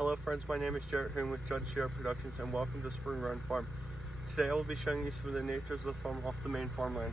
Hello friends, my name is Jarrett Hoon with Judge Sierra Productions and welcome to Spring Run Farm. Today I will be showing you some of the natures of the farm off the main farmland.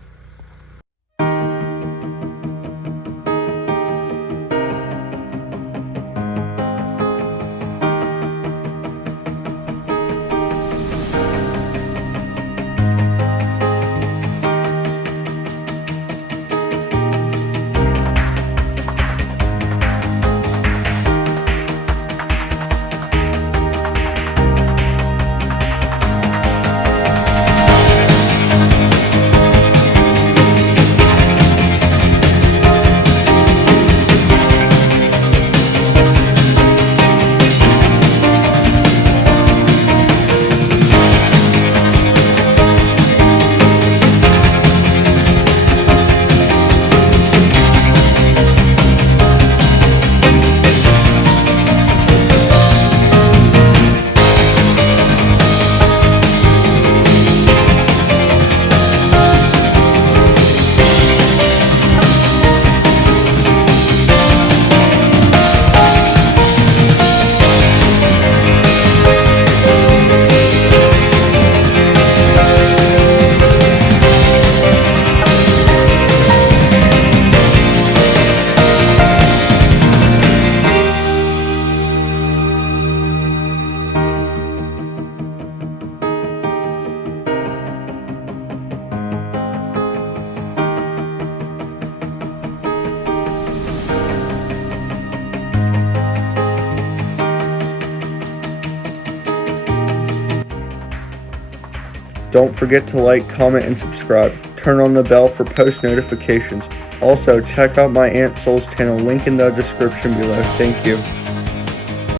Don't forget to like, comment, and subscribe. Turn on the bell for post notifications. Also, check out my Aunt Soul's channel, link in the description below. Thank you.